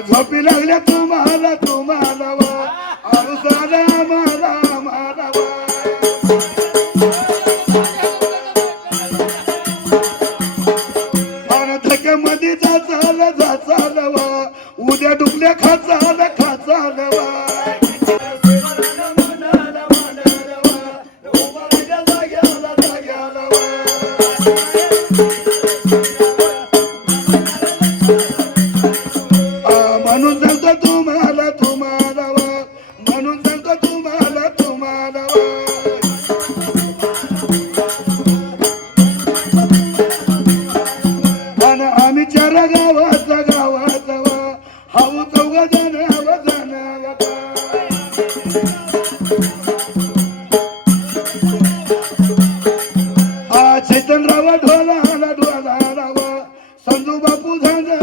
झोपी लागल्या तुम्हाला तुम्हाला आळसाला मला उद्या डुबल्या खाचा हाऊ चौघ जण हव जण आ चेतनराव ढोला ढोला राव संजू बापू झाला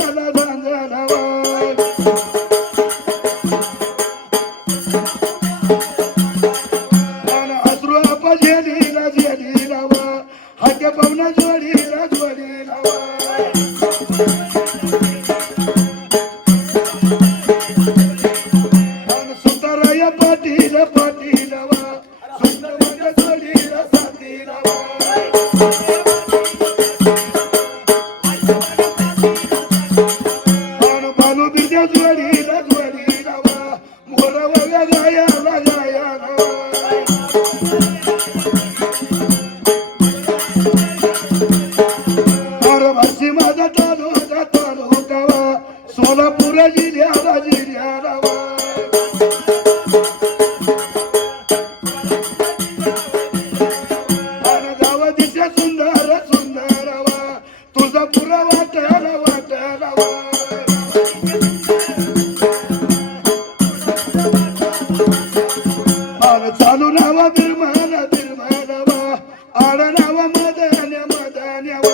तुझा पुरा वाटला वाटला आर चालू नावा बिरमाना बिरमानावा आड नावा मदान्या मदान्यावा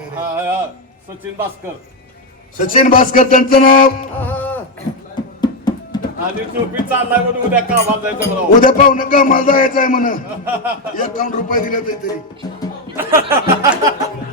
सचिन भास्कर. सचिन भास्कर त्यांचं नाव? आणि चोपी चालला म्हणून उद्या कामाला जायचं मला उद्या पाहुणं कामाला जायचं आहे म्हण एकावन्न रुपये दिले तरी.